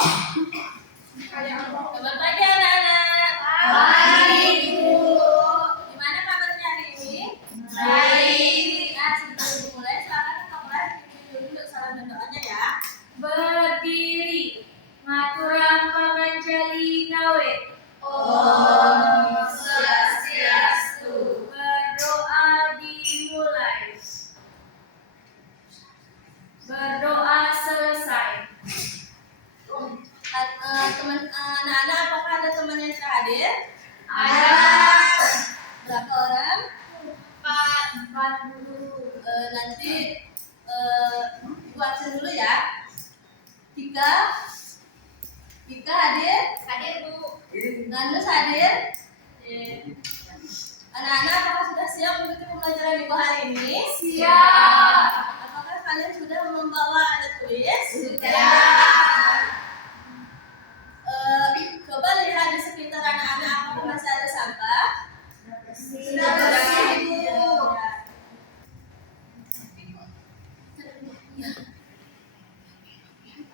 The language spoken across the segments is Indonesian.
Selamat pagi anak-anak. Baik, Bu. Gimana kabarnya hari ini? Baik. Nah, sebelum dimulai, silakan kakak kelas pimpin dulu salam dan doanya ya. Berdiri. Maturang pamanjali ngawe. Om Swastiastu. Berdoa dimulai. Berdoa selesai. Anak-anak, apakah ada teman yang terhadir? Ada. Berapa orang? 4 dulu. Nanti ibu absen dulu ya. Tika hadir? Hadir, Bu. Nanus hadir? Anak-anak, apakah sudah siap mengikuti pembelajaran ibu hari ini? Siap. Apakah kalian sudah membawa alat tulis? Sudah. Coba lihat di sekitar anak-anak, apakah masih ada sampah? Sudah bersih, Bu.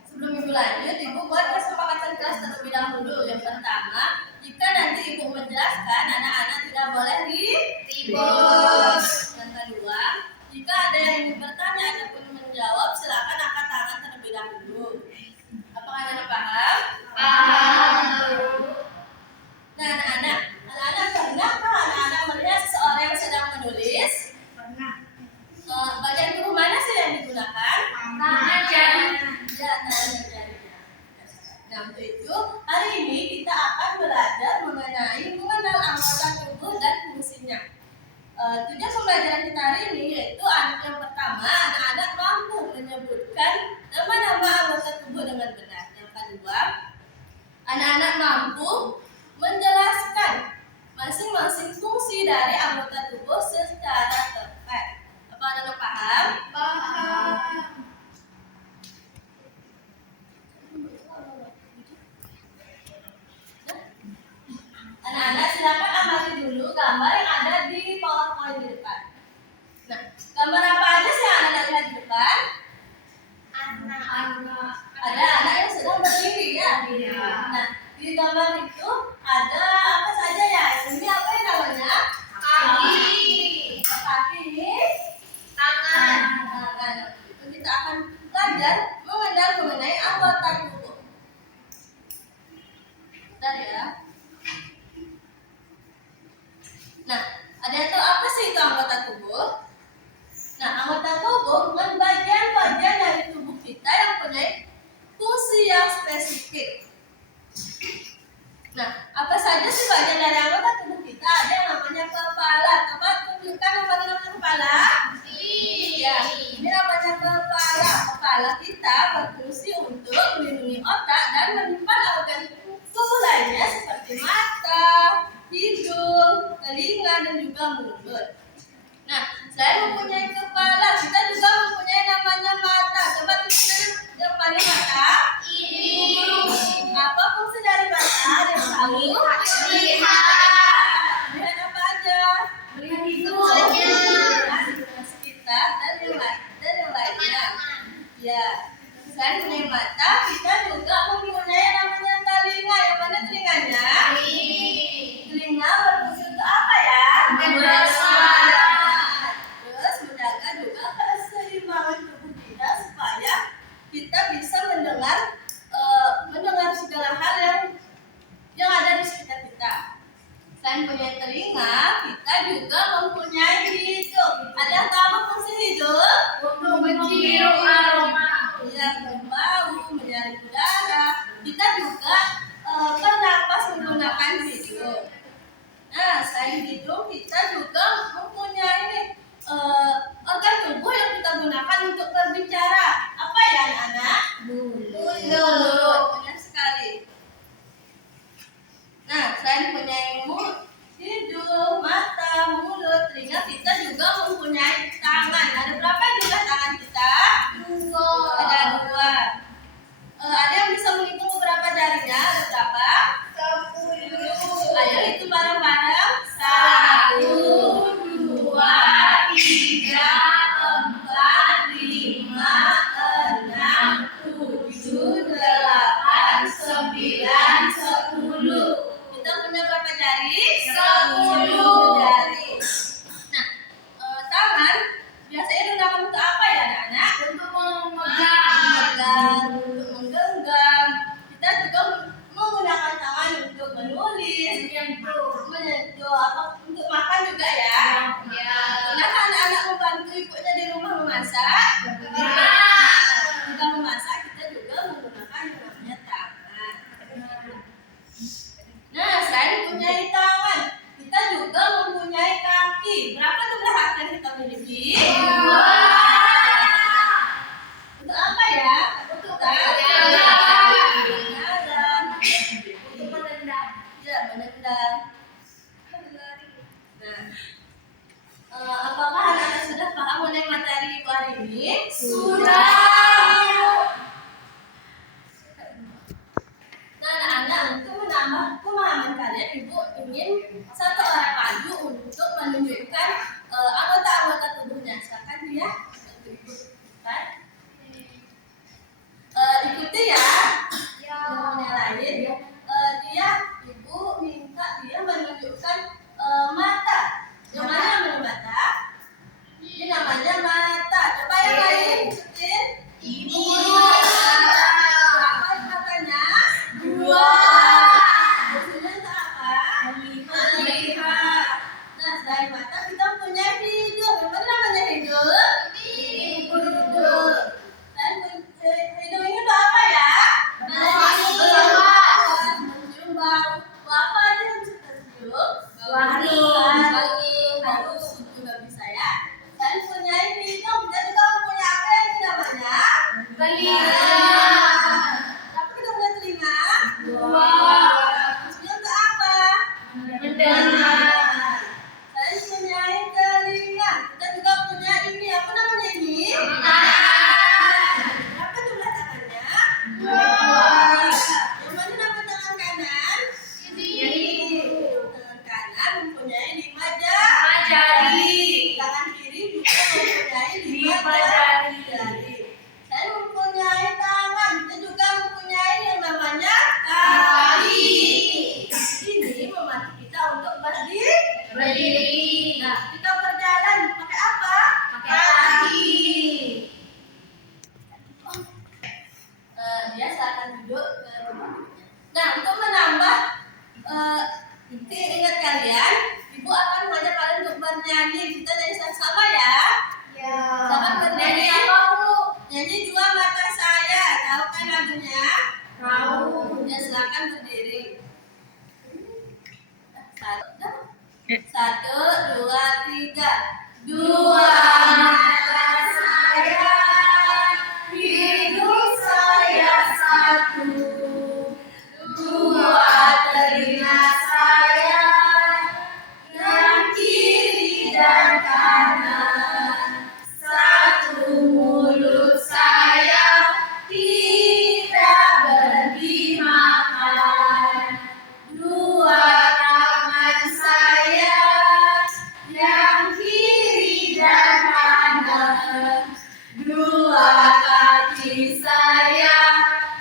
Sebelum ibu lanjut, ibu buat kesepakatan kelas terlebih dahulu. Yang pertama, jika nanti ibu menjelaskan, anak-anak tidak boleh Ribut. Yang kedua, jika ada yang ingin bertanya ataupun menjawab, silakan angkat tangan terlebih dahulu. Apakah anak paham? Paham. Nah, anak-anak pernahkah anak-anak melihat seseorang yang sedang menulis? Pernah. Bagian tubuh mana sih yang digunakan? Tangan jari. Ya, tangan dan jarinya. Nah, untuk itu, hari ini kita akan belajar mengenal anggota tubuh dan fungsinya. Tujuan pembelajaran kita hari ini yaitu yang pertama, anak-anak mampu menyebutkan nama-nama anggota tubuh dengan benar. Yang kedua, anak-anak mampu menjelaskan masing-masing fungsi dari anggota tubuh secara tepat. Apa anak-anak paham? Paham. Anak-anak silakan amati dulu gambar yang ada di PowerPoint di depan. Nah, gambar apa aja sih yang anak lihat di depan? Anak-anak. Ada anak yang sedang berdiri ya. Iya. Nah, di gambar itu ada apa saja ya? Ini apa yang namanya? Kaki. Kaki ini Tangan. tangan. Itu kita akan belajar mengenai anggota tubuh. Bentar ya. Nah, ada yang tahu apa sih itu anggota tubuh? Nah, anggota tubuh merupakan bagian-bagian dari tubuh kita yang punya fungsi yang spesifik. Nah, apa saja sih bagian dari anggota tubuh kita? Ada yang namanya kepala. Coba tunjukkan yang namanya kepala. Ya, ini namanya kepala. Kepala kita berfungsi untuk melindungi otak dan menyimpan organ tubuh lainnya seperti mata, hidung, telinga, dan juga mulut. Nah, selain mempunyai kepala, kita juga mempunyai namanya mata. Coba tunjukkan yang paling mata. Ini. Apa fungsi dari mata? Ada yang tahu? Melihat. Lihat apa aja? Melihat hidung. Melihat sekitar dan yang lainnya. Ya, selain mempunyai mata, kita juga mempunyai namanya telinga. Yang mana telinganya? Telinga berfungsi untuk apa ya? Mendengar. Terus menjaga juga keseimbangan tubuh kita supaya kita bisa mendengar segala hal yang ada di sekitar kita. Selain punya telinga, kita juga mempunyai hidung. Ada yang tahu fungsi hidung? Untuk mencium aroma. Ya, berbau, menyaring udara. Kita juga bernapas menggunakan hidung. Nah, selain hidung, kita juga mempunyai organ tubuh yang kita gunakan untuk berbicara. Apa ya, anak-anak? Mulut. Benar sekali. Nah, selain mempunyai hidung, mata, mulut, telinga, kita juga mempunyai tangan. Ada berapa jumlah tangan kita? 2. Ada 2. Ada yang bisa menghitung beberapa jarinya? Ada berapa? 10. Ayo hitung bareng-bareng. 1, 2, 3, 4, 5, 6, 7, menambah pemahaman kalian, Ibu ingin satu orang maju untuk menunjukkan anggota-anggota tubuhnya. Silakan dia bantu Ibu. Kan? Ikuti ya. Yang lain, dia Ibu minta dia menunjukkan mata. Yang mana namanya mata? Ini namanya mata. Coba yang lain ikutin. Ibu. Apa matanya? Dua. Fungsinya untuk apa? Melihat. Nah, selain mata kita punya hidung. Apa namanya hidung? Hidung. Dan hidung ini untuk apa ya? Mencium bau. Bau apa aja yang bisa tercium? Harum juga bisa ya. Dan punya hidung, kita juga punya apa yang namanya? Telinga. Tapi kita punya telinga. Dua. Fungsinya untuk apa? Mendengar. Saya punya telinga. Kita juga punya ini. Apa namanya ini? Berapa jumlah tangannya? Dua. Yang mana nama tangan kanan? Tangan kanan mempunyai 5 jari. Tangan kiri juga mempunyai 5 5 jari. Saya mempunyai tangan. Kita juga mempunyai yang namanya Kaki. Ini membantu kita untuk berdiri. Berdiri. Nah, kita berjalan pakai apa? Pakai kaki. Dia silakan duduk. Nah, untuk menambah ingat kalian, Ibu akan mengajak kalian untuk bernyanyi. Kita nyanyi sama-sama ya. Silakan bernyanyi. Nyanyi Dua Mata Saya. Tahu kan lagunya? Tahu. Ya, silakan berdiri. Satu, dua, tiga. Dua mata saya, hidung saya satu. Dua telinga saya, yang kiri dan kanan. Satu mulut saya, tidak berhenti makan. Dua tangan saya, yang kiri dan kanan. Dua kaki saya,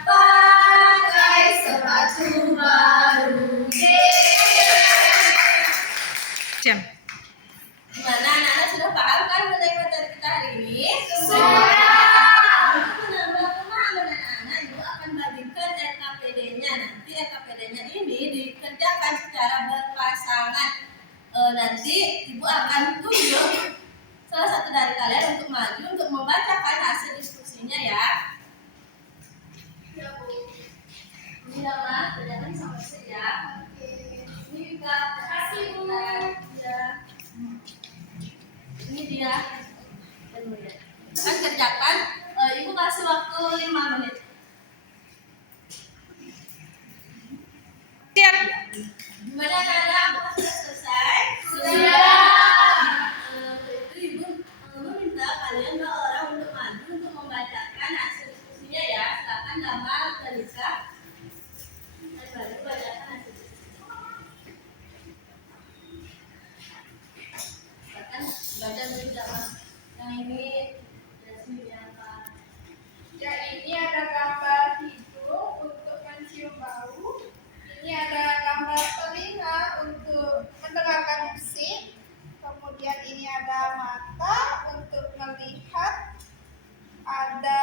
pakai sepatu baru. Gimana anak-anak sudah paham kan mengenai materi kita hari ini? Sudah. Untuk menambah pemahaman anak-anak, Ibu akan bagikan RKPD-nya. Nanti RKPD-nya ini dikerjakan secara berpasangan. Nanti Ibu akan tunjuk salah satu dari kalian untuk maju untuk membacakan hasil diskusinya ya. Ini nama kerjakan sama saya ya. Ini juga kasih Bu. Ya. Ini dia. Akan kerjakan. Ibu kasih waktu 5 menit. Gimana Nana? Apakah sudah selesai? Untuk itu Ibu meminta kalian 2 orang untuk maju untuk membacakan hasil diskusinya ya. Silakan Dama, Talisa. Dan baru bacakan hasil diskusinya. Silakan baca dulu Dama. Yang ini Jasmine apa? Ya, ini ada gambar hidung untuk mencium bau. Ini ada gambar telinga untuk mendengarkan musik. Kemudian ini ada mata untuk melihat. Ada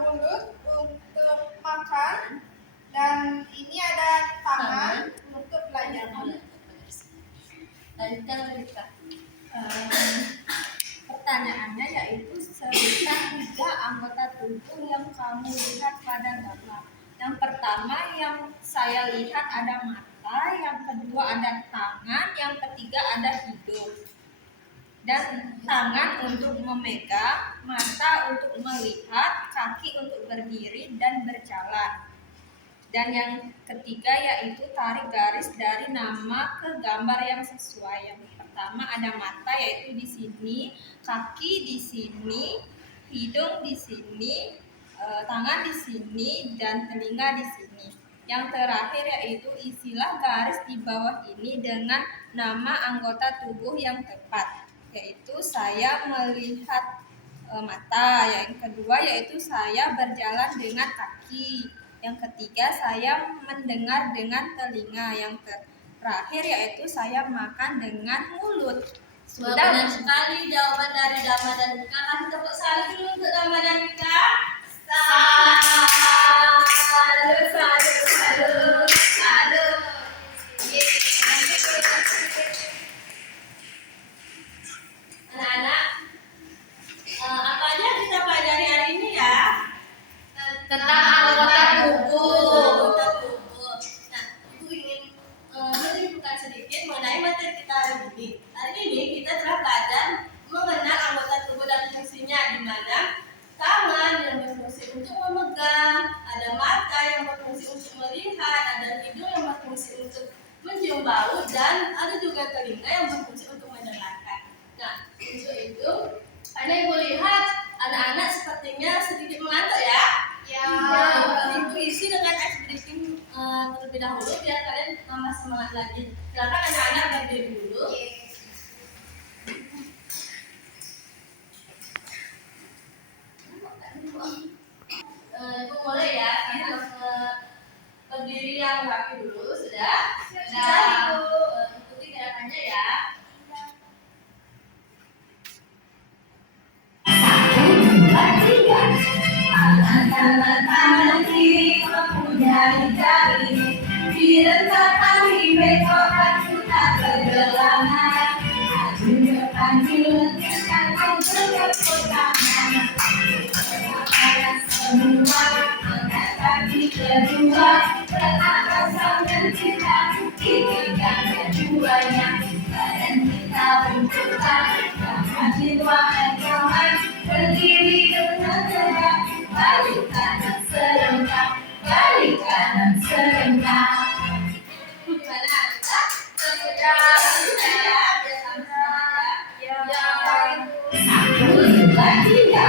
mulut untuk makan. Dan ini ada tangan untuk belajar. Lanjutkan Talisa. Pertanyaannya yaitu sebutkan 3 anggota tubuh yang kamu lihat pada gambar. Yang pertama yang saya lihat ada mata, yang kedua ada tangan, yang ketiga ada hidung. Dan tangan untuk memegang, mata untuk melihat, kaki untuk berdiri dan berjalan. Dan yang ketiga yaitu tarik garis dari nama ke gambar yang sesuai. Yang pertama ada mata yaitu di sini, kaki di sini, hidung di sini, tangan di sini, dan telinga di sini. Yang terakhir yaitu isilah garis di bawah ini dengan nama anggota tubuh yang tepat, yaitu saya melihat mata. Yang kedua yaitu saya berjalan dengan kaki. Yang ketiga saya mendengar dengan telinga. Yang terakhir yaitu saya makan dengan mulut. Wah, benar sekali jawaban dari Dama dan Mika. Kasih tepuk tangan dulu untuk Dama dan Mika. Salut, salut, salut, salut. Anak-anak, apa aja kita pelajari hari ini ya? Tentang anggota tubuh. Anggota tubuh. Nah, Ibu ingin menunjukkan sedikit mengenai materi kita hari ini. Hari ini kita telah belajar mengenal anggota tubuh dan fungsinya, di mana tangan yang berfungsi untuk memegang, ada mata yang berfungsi untuk melihat, ada hidung yang berfungsi untuk mencium bau, dan ada juga telinga yang berfungsi untuk mendengarkan. Nah, untuk itu, karena Ibu lihat anak-anak sepertinya sedikit mengantuk ya. Ya. Ibu isi dengan ice breaking terlebih dahulu biar kalian tambah semangat lagi. Silakan anak-anak berdiri dulu. Ibu mulai ya. Kita berdiri yang rapi dulu. Sudah? Sudah. Ibu ikuti gerakannya ya. Tangan kiri mempunyai jari, diletakkan di bekokan kita pergelangan. Tunjukkan dilentangkan untuk tangan. Semua angkat kaki kedua ke atas sambil kita tinggikan keduanya. Badan kita bentukkan kaki wahai kawan, berdiri dengan tegak. Balik kanan serentak, balik kanan serentak. Gimana? Sudah ya? Satu, dua, tiga.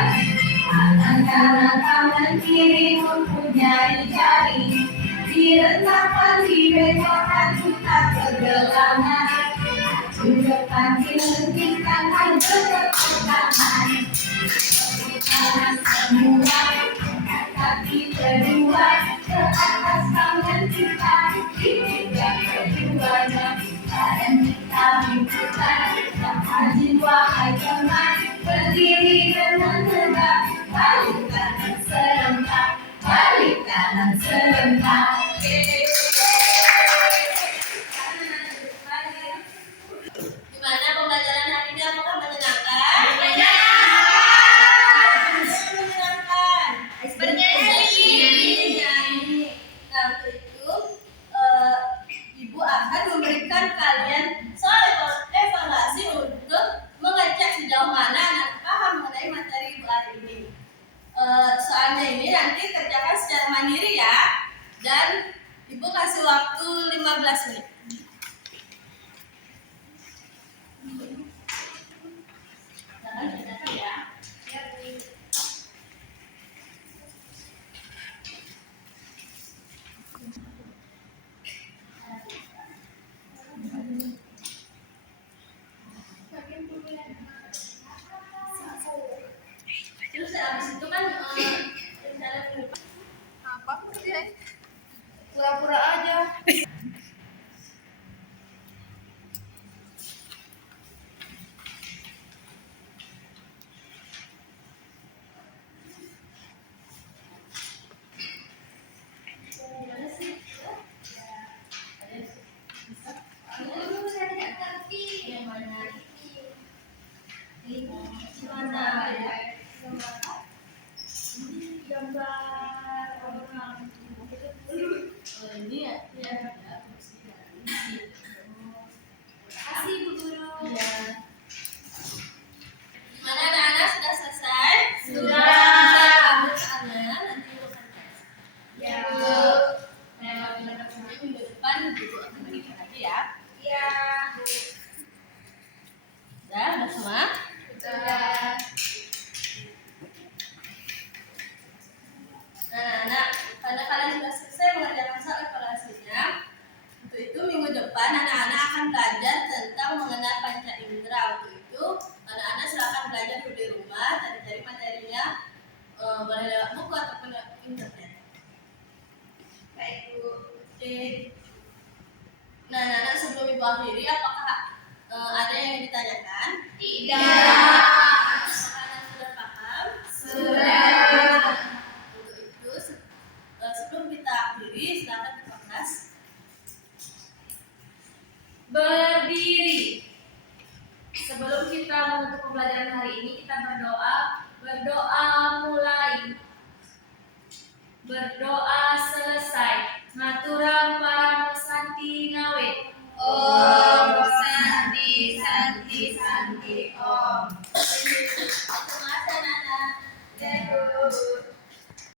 Tangan kanan, tangan kiri mempunyai jari, diletakkan di bekokan kita pergelangan. Tunjukkan dilentangkan untuk tangan. Semua angkat kaki kedua ke atas tangan kita, tinggikan keduanya. Badan kita bentukkan maju wahai teman, berdiri dengan tegak. Balik kanan serentak, balik kanan serentak. Gimana pembelajaran hari ini? Apakah menyenangkan? Nah, untuk itu Ibu akan memberikan kalian soal evaluasi untuk mengecek sejauh mana anak paham mengenai materi Ibu hari ini. Soalnya ini nanti kerjakan secara mandiri ya, dan Ibu kasih waktu 15 menit. Jangan kerjakan ya. Terus habis itu kan rencana ke depan. Apa sih? Pura-pura aja. Gimana sih? Yang mana? Mana ya? Gambar orang. Oh, ini ya. Baik. Nah, sebelum Ibu akhiri, apakah ada yang ingin ditanyakan? Tidak. Apakah Anda sudah paham? Sudah. Untuk itu, sebelum kita akhiri, silakan ke kelas. Berdiri. Sebelum kita menutup pembelajaran hari ini, kita berdoa. Berdoa mulai. Berdoa